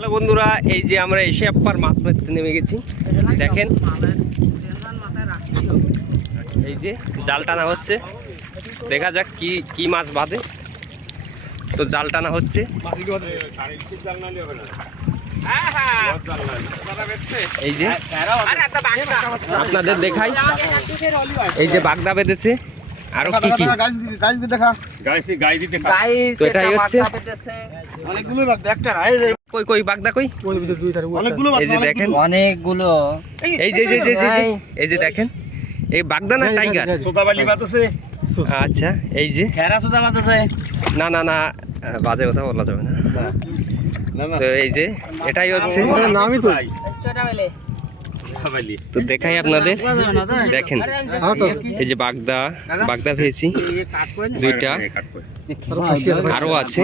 Hello বন্ধুরা, এই যে আমরা এসে আবার মাছ মারতে নেমে গেছি। দেখেন এই যে জাল টানা হচ্ছে, দেখা যাক কি কি মাছ বাঁধে। তো জাল টানা হচ্ছে, এই যে আপনাদের দেখাই, এই যে বাগদা বেঁধেছে, আরো কি কি তো এটাই হচ্ছে। কই কই বাগদা কই, এই যে দেখেন অনেকগুলো, এই যে এই যে দেখেন, এই বাগদা না টাইগার সোদাবালি বাতাসে। আচ্ছা, এই যে খেরা সোদা বাতাসে, না না না বাজে কথা বলা যাবে না। তো এই যে এটাই হচ্ছে, তো দেখাই আপনাদের, দেখেন এই যে বাগদা বাগদা পেয়েছি দুইটা, আরো আছে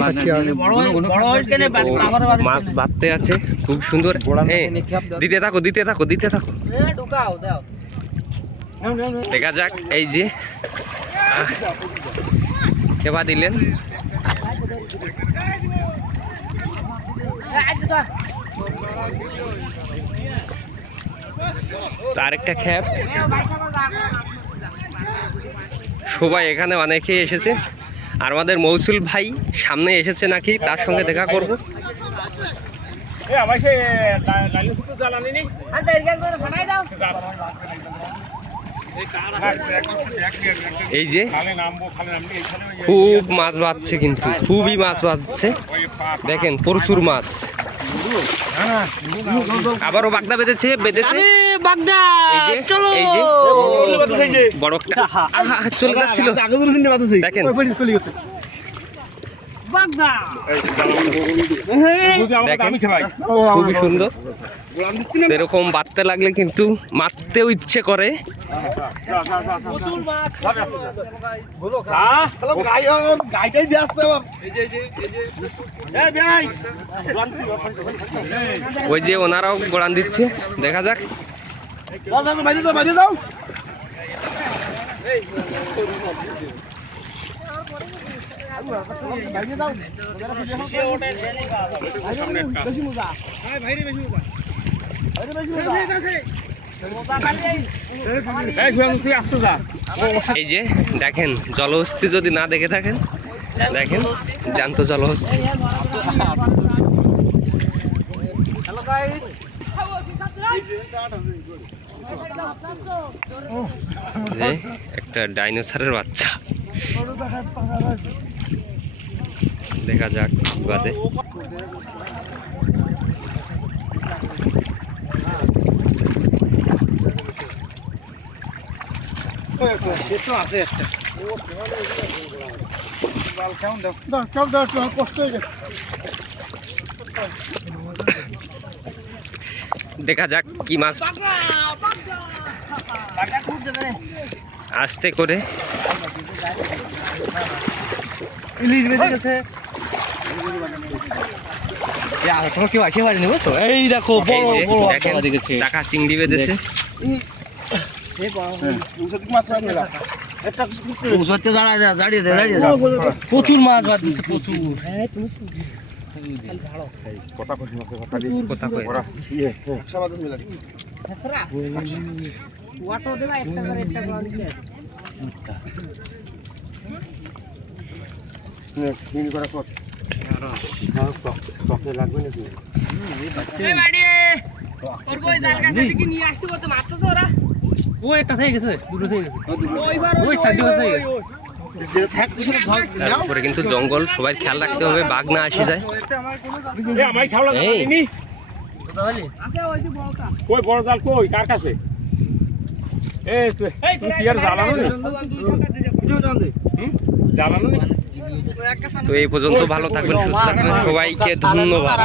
মাছ বাঁধতে আছে, খুব সুন্দর। দিতে থাকো দিতে থাকো দিতে থাকো, দেখা যাক। এই যে কেবা দিলেন, আরেকটা খ্যাপ। সবাই এখানে অনেকেই এসেছে, আর আমাদের মৌসুল ভাই সামনে এসেছে নাকি, তার সঙ্গে দেখা করব। এই যে খুব মাছ বাঁধছে, কিন্তু খুবই মাছ বাঁধছে, দেখেন প্রচুর মাছ। আবারও বাগদা বেঁধেছে বেঁধেছে বাগদা, এই যে বড় একটা চলে যাচ্ছিল, দেখেন খুবই সুন্দর। এরকম বাঁধতে লাগলে কিন্তু মারতেও ইচ্ছে করে। ওই যে ওনারাও গোড়ান দিচ্ছে, দেখা যাক। এই যে দেখেন জলহস্তি, যদি না দেখে থাকেন দেখেন জ্যান্ত জলহস্তি। একটা ডাইনোসরের বাচ্চা, দেখা যাক বাদে। দেখা যাক কি মাছ, আস্তে করে। এই দেখো চাকা চিংড়ি বেঁধেছে, প্রচুর মাছ বাঁধছে, প্রচুর। তারপরে কিন্তু জঙ্গল, সবাই খেয়াল রাখতে হবে বাঘ না আসে যায়। তো এই পর্যন্ত, ভালো থাকবেন, সুস্থ থাকবেন, সবাইকে ধন্যবাদ।